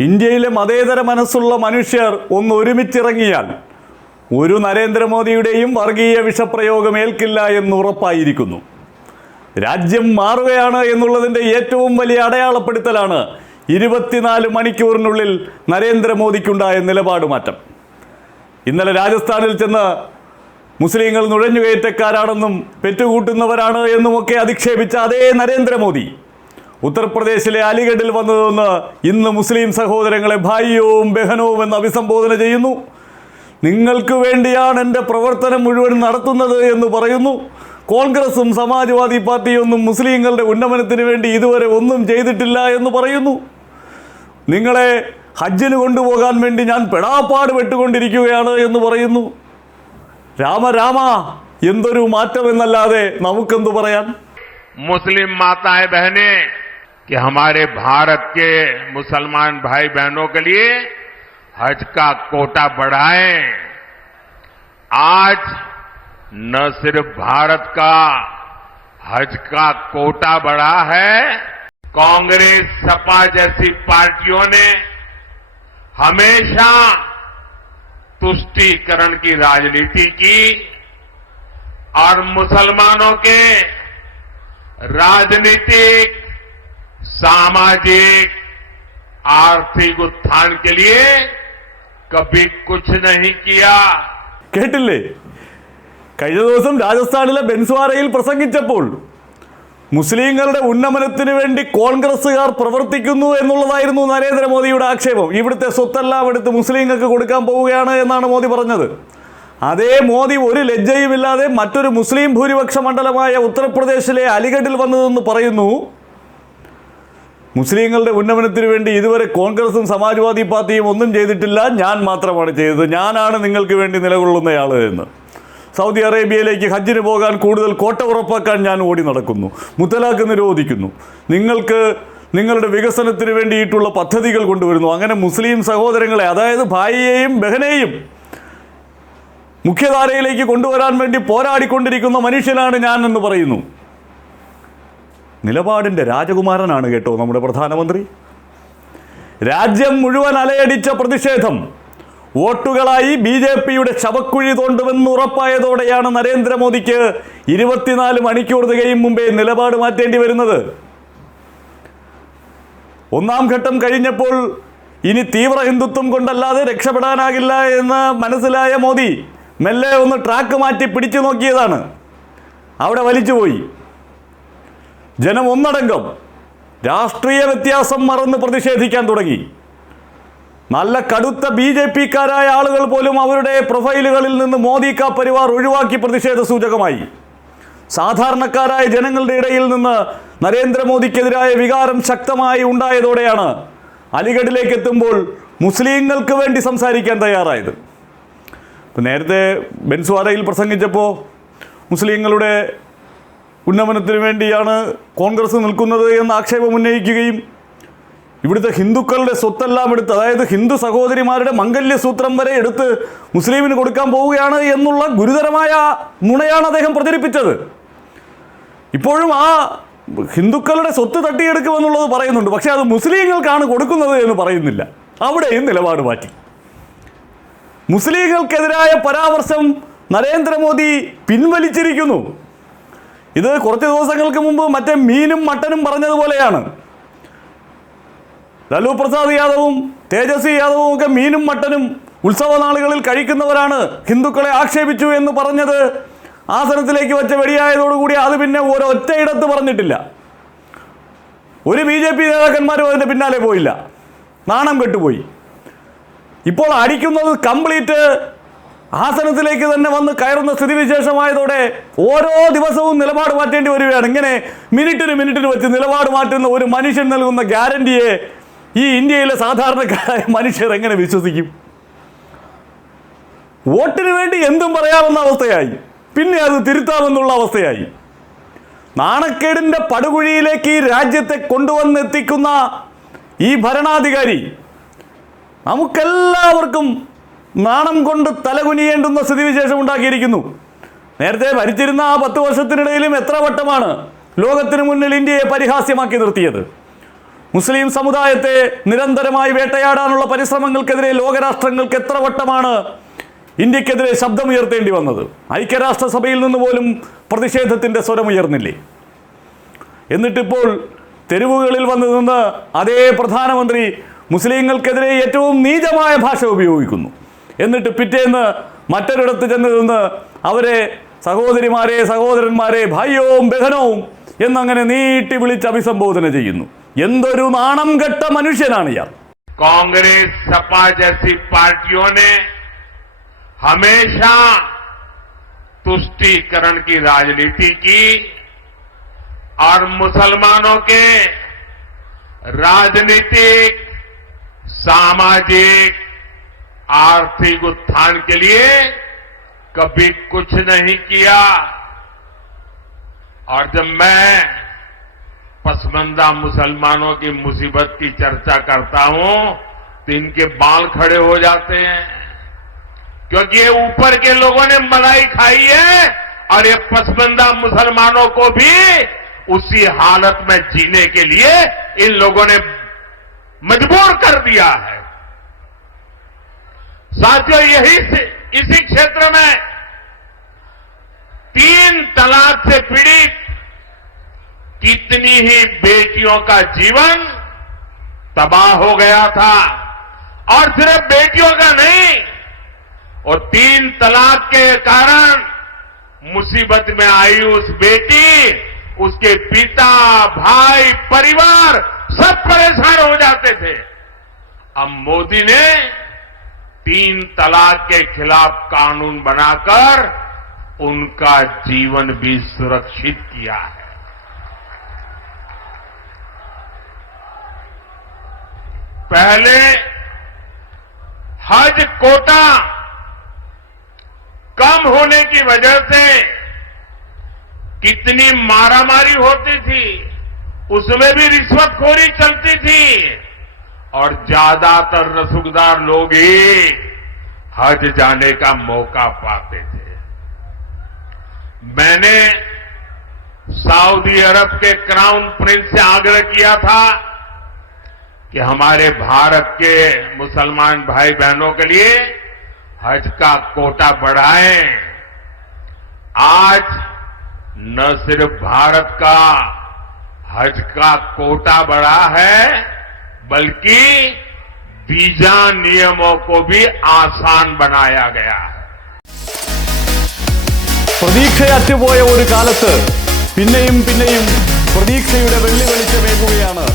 ഇന്ത്യയിലെ മതേതര മനസ്സുള്ള മനുഷ്യർ ഒന്ന് ഒരുമിച്ചിറങ്ങിയാൽ ഒരു നരേന്ദ്രമോദിയുടെയും വർഗീയ വിഷപ്രയോഗം ഏൽക്കില്ല എന്ന് ഉറപ്പായിരിക്കുന്നു. രാജ്യം മാറുകയാണ് എന്നുള്ളതിന്റെ ഏറ്റവും വലിയ അടയാളപ്പെടുത്തലാണ് ഇരുപത്തിനാല് മണിക്കൂറിനുള്ളിൽ നരേന്ദ്രമോദിക്കുണ്ടായ നിലപാട് മാറ്റം ഇന്നലെ രാജസ്ഥാനിൽ ചെന്ന് മുസ്ലിങ്ങൾ നുഴഞ്ഞുകയറ്റക്കാരാണെന്നും പെറ്റുകൂട്ടുന്നവരാണ് എന്നുമൊക്കെ അധിക്ഷേപിച്ച അതേ നരേന്ദ്രമോദി ഉത്തർപ്രദേശിലെ അലിഗഡിൽ വന്നതെന്ന് ഇന്ന് മുസ്ലിം സഹോദരങ്ങളെ ഭായിയവും ബഹനവും എന്ന് അഭിസംബോധന ചെയ്യുന്നു. നിങ്ങൾക്ക് വേണ്ടിയാണ് എന്റെ പ്രവർത്തനം മുഴുവൻ നടത്തുന്നത് എന്ന് പറയുന്നു. കോൺഗ്രസും സമാജ്വാദി പാർട്ടിയൊന്നും മുസ്ലിങ്ങളുടെ ഉന്നമനത്തിന് വേണ്ടി ഇതുവരെ ഒന്നും ചെയ്തിട്ടില്ല എന്ന് പറയുന്നു. നിങ്ങളെ ഹജ്ജിന് കൊണ്ടുപോകാൻ വേണ്ടി ഞാൻ പെടാപ്പാട് വെട്ടുകൊണ്ടിരിക്കുകയാണ് എന്ന് പറയുന്നു. രാമ രാമ എന്തൊരു മാറ്റം എന്നല്ലാതെ നമുക്കെന്തു പറയാൻ? മുസ്ലിം മാതായ ബഹനെ कि हमारे भारत के मुसलमान भाई बहनों के लिए हज का कोटा बढ़ाएँ। आज न सिर्फ़ भारत का हज का कोटा बढ़ा है, कांग्रेस सपा जैसी पार्टियों ने हमेशा तुष्टीकरण की राजनीति की और मुसलमानों के राजनीतिक सामाजिक आर्थिक उत्थान के लिए कभी कुछ नहीं किया കേട്ടില്ലേ കഴിഞ്ഞ ദിവസം രാജസ്ഥാനിലെ ബെൻസ്വാരയിൽ പ്രസംഗിച്ചപ്പോൾ മുസ്ലിങ്ങളുടെ ഉന്നമനത്തിന് വേണ്ടി കോൺഗ്രസ്സുകാർ പ്രവർത്തിക്കുന്നു എന്നുള്ളതായിരുന്നു നരേന്ദ്രമോദിയുടെ ആക്ഷേപം ഇവിടുത്തെ സ്വത്തെല്ലാം എടുത്ത് മുസ്ലിങ്ങൾക്ക് കൊടുക്കാൻ പോവുകയാണ് എന്നാണ് മോദി പറഞ്ഞത് അതേ മോദി ഒരു ലജ്ജയുമില്ലാതെ മറ്റൊരു മുസ്ലിം ഭൂരിപക്ഷ മണ്ഡലമായ ഉത്തർപ്രദേശിലെ അലിഗഡിൽ വന്നതെന്ന് പറയുന്നു മുസ്ലിങ്ങളുടെ ഉന്നമനത്തിന് വേണ്ടി ഇതുവരെ കോൺഗ്രസും സമാജ്വാദി പാർട്ടിയും ഒന്നും ചെയ്തിട്ടില്ല. ഞാൻ മാത്രമാണ് ചെയ്തത്. ഞാനാണ് നിങ്ങൾക്ക് വേണ്ടി നിലകൊള്ളുന്നയാൾ എന്ന്. സൗദി അറേബ്യയിലേക്ക് ഹജ്ജിന് പോകാൻ കൂടുതൽ കോട്ട ഉറപ്പാക്കാൻ ഞാൻ ഓടി നടക്കുന്നു. മുത്തലാഖ് നിരോധിക്കുന്നു. നിങ്ങൾക്ക് നിങ്ങളുടെ വികസനത്തിന് വേണ്ടിയിട്ടുള്ള പദ്ധതികൾ കൊണ്ടുവരുന്നു. അങ്ങനെ മുസ്ലിം സഹോദരങ്ങളെ അതായത് ഭായിയെയും ബഹനെയും മുഖ്യധാരയിലേക്ക് കൊണ്ടുവരാൻ വേണ്ടി പോരാടിക്കൊണ്ടിരിക്കുന്ന മനുഷ്യനാണ് ഞാൻ എന്ന് പറയുന്നു. നിലപാടിന്റെ രാജകുമാരനാണ് കേട്ടോ നമ്മുടെ പ്രധാനമന്ത്രി. രാജ്യം മുഴുവൻ അലയടിച്ച പ്രതിഷേധം. വോട്ടുകളായി ബി ജെ പിയുടെ ശവക്കുഴി തോണ്ടുമെന്ന് ഉറപ്പായതോടെയാണ് നരേന്ദ്രമോദിക്ക് ഇരുപത്തിനാല് മണിക്കൂർ തികയും മുമ്പേ നിലപാട് മാറ്റേണ്ടി വരുന്നത്. ഒന്നാം ഘട്ടം കഴിഞ്ഞപ്പോൾ ഇനി തീവ്ര ഹിന്ദുത്വം കൊണ്ടല്ലാതെ രക്ഷപ്പെടാനാകില്ല എന്ന് മനസ്സിലായ മോദി മെല്ലെ ഒന്ന് ട്രാക്ക് മാറ്റി പിടിച്ചു നോക്കിയതാണ്. അവിടെ വലിച്ചുപോയി. ജനം ഒന്നടങ്കം രാഷ്ട്രീയ വ്യത്യാസം മറന്ന് പ്രതിഷേധിക്കാൻ തുടങ്ങി. നല്ല കടുത്ത ബി ജെ പിക്കാരായ ആളുകൾ പോലും അവരുടെ പ്രൊഫൈലുകളിൽ നിന്ന് മോദി കാ പരിവാർ ഒഴിവാക്കി പ്രതിഷേധ സൂചകമായി. സാധാരണക്കാരായ ജനങ്ങളുടെ ഇടയിൽ നിന്ന് നരേന്ദ്രമോദിക്കെതിരായ വികാരം ശക്തമായി ഉണ്ടായതോടെയാണ് അലിഗഡിലേക്ക് എത്തുമ്പോൾ മുസ്ലിങ്ങൾക്ക് വേണ്ടി സംസാരിക്കാൻ തയ്യാറായത്. നേരത്തെ ബെൻസ്വാരയിൽ പ്രസംഗിച്ചപ്പോൾ മുസ്ലിങ്ങളുടെ ഉന്നമനത്തിന് വേണ്ടിയാണ് കോൺഗ്രസ് നിൽക്കുന്നത് എന്ന ആക്ഷേപം ഉന്നയിക്കുകയും ഇവിടുത്തെ ഹിന്ദുക്കളുടെ സ്വത്തെല്ലാം എടുത്ത് അതായത് ഹിന്ദു സഹോദരിമാരുടെ മംഗല്യസൂത്രം വരെ എടുത്ത് മുസ്ലിമിന് കൊടുക്കാൻ പോവുകയാണ് എന്നുള്ള ഗുരുതരമായ നുണയാണ് അദ്ദേഹം പ്രചരിപ്പിച്ചത്. ഇപ്പോഴും ആ ഹിന്ദുക്കളുടെ സ്വത്ത് തട്ടിയെടുക്കുമെന്നുള്ളത് പറയുന്നുണ്ട്. പക്ഷേ അത് മുസ്ലിങ്ങൾക്കാണ് കൊടുക്കുന്നത് എന്ന് പറയുന്നില്ല. അവിടെയും നിലപാട് മാറ്റി. മുസ്ലിങ്ങൾക്കെതിരായ പരാമർശം നരേന്ദ്രമോദി പിൻവലിച്ചിരിക്കുന്നു. ഇത് കുറച്ച് ദിവസങ്ങൾക്ക് മുമ്പ് മറ്റേ മീനും മട്ടനും പറഞ്ഞതുപോലെയാണ്. ലാലു പ്രസാദ് യാദവും തേജസ്വി യാദവും ഒക്കെ മീനും മട്ടനും ഉത്സവ നാളുകളിൽ കഴിക്കുന്നവരാണ് ഹിന്ദുക്കളെ ആക്ഷേപിച്ചു എന്ന് പറഞ്ഞത് ആസനത്തിലേക്ക് വെച്ച വെടിയായതോടുകൂടി അത് പിന്നെ ഒരൊറ്റയിടത്ത് പറഞ്ഞിട്ടില്ല. ഒരു ബി ജെ പി നേതാക്കന്മാരും അതിന്റെ പിന്നാലെ പോയില്ല. നാണം കെട്ടുപോയി. ഇപ്പോൾ അടിക്കുന്നത് കംപ്ലീറ്റ് ആസനത്തിലേക്ക് തന്നെ വന്ന് കയറുന്ന സ്ഥിതിവിശേഷമായതോടെ ഓരോ ദിവസവും നിലപാട് മാറ്റേണ്ടി വരികയാണ്. ഇങ്ങനെ മിനിറ്റിന് മിനിറ്റിന് വെച്ച് നിലപാട് മാറ്റുന്ന ഒരു മനുഷ്യൻ നൽകുന്ന ഗ്യാരണ്ടിയെ ഈ ഇന്ത്യയിലെ സാധാരണക്കാരായ മനുഷ്യർ എങ്ങനെ വിശ്വസിക്കും? വോട്ടിന് വേണ്ടി എന്തും പറയാമെന്ന അവസ്ഥയായി. പിന്നെ അത് തിരുത്താമെന്നുള്ള അവസ്ഥയായി. നാണക്കേടിന്റെ പടുകുഴിയിലേക്ക് ഈ രാജ്യത്തെ കൊണ്ടുവന്നെത്തിക്കുന്ന ഈ ഭരണാധികാരി നമുക്കെല്ലാവർക്കും നാണം കൊണ്ട് തലകുനിയേണ്ടുന്ന സ്ഥിതിവിശേഷം ഉണ്ടാക്കിയിരിക്കുന്നു. നേരത്തെ ഭരിച്ചിരുന്ന ആ പത്ത് വർഷത്തിനിടയിലും എത്ര വട്ടമാണ് ലോകത്തിന് മുന്നിൽ ഇന്ത്യയെ പരിഹാസ്യമാക്കി നിർത്തിയത്? മുസ്ലിം സമുദായത്തെ നിരന്തരമായി വേട്ടയാടാനുള്ള പരിശ്രമങ്ങൾക്കെതിരെ ലോകരാഷ്ട്രങ്ങൾക്ക് എത്ര വട്ടമാണ് ഇന്ത്യക്കെതിരെ ശബ്ദമുയർത്തേണ്ടി വന്നത്? ഐക്യരാഷ്ട്രസഭയിൽ നിന്ന് പോലും പ്രതിഷേധത്തിന്റെ സ്വരമുയർന്നില്ലേ? എന്നിട്ടിപ്പോൾ തെരുവുകളിൽ വന്നു നിന്ന് അതേ പ്രധാനമന്ത്രി മുസ്ലിങ്ങൾക്കെതിരെ ഏറ്റവും നീചമായ ഭാഷ ഉപയോഗിക്കുന്നു. എന്നിട്ട് പിറ്റേന്ന് മറ്റൊരിടത്ത് ചെന്ന് നിന്ന് അവരെ സഹോദരിമാരെ സഹോദരന്മാരെ ഭായ്യവും ബഹനവും എന്നങ്ങനെ നീട്ടി വിളിച്ച് അഭിസംബോധന ചെയ്യുന്നു എന്തൊരു നാണം കെട്ട മനുഷ്യനാണ് ഇയാൾ कांग्रेस सपा जैसी पार्टियों ने हमेशा तुष्टीकरण की राजनीति की और मुसलमानों के राजनीतिक सामाजिक आर्थिक उत्थान के लिए कभी कुछ नहीं किया। और जब मैं पसमंदा मुसलमानों की मुसीबत की चर्चा करता हूँ तो इनके बाल खड़े हो जाते हैं। क्योंकि ये ऊपर के लोगों ने मलाई खाई है, और ये पसमंदा मुसलमानों को भी उसी हालत में जीने के लिए इन लोगों ने मजबूर कर दिया है। साथियों, यही इसी क्षेत्र में तीन तलाक से पीड़ित, कितनी ही बेटियों का जीवन तबाह हो गया था। और सिर्फ़ बेटियों का नहीं, और तीन तलाक के कारण मुसीबत में आई उस बेटी, उसके पिता, भाई, परिवार सब परेशान हो जाते थे। अब मोदी ने तीन तलाक के खिलाफ कानून बनाकर उनका जीवन भी सुरक्षित किया है। पहले हज कोटा कम होने की वजह से कितनी मारामारी होती थी, उसमें भी रिश्वतखोरी चलती थी। और ज़्यादातर रसूखदार लोग ही हज जाने का मौका पाते थे। मैंने सऊदी अरब के क्राउन प्रिंस से आग्रह किया था कि हमारे भारत के मुसलमान भाई बहनों के लिए हज का कोटा बढ़ाएँ। आज न सिर्फ़ भारत का हज का कोटा बढ़ा है बल्कि वीजा नियमों को भी आसान बनाया गया है പ്രതീക്ഷയറ്റുപോയ ഒരു കാലത്ത് പിന്നെയും പിന്നെയും പ്രതീക്ഷയുടെ വെള്ളി വെളിച്ചമേകുകയാണ്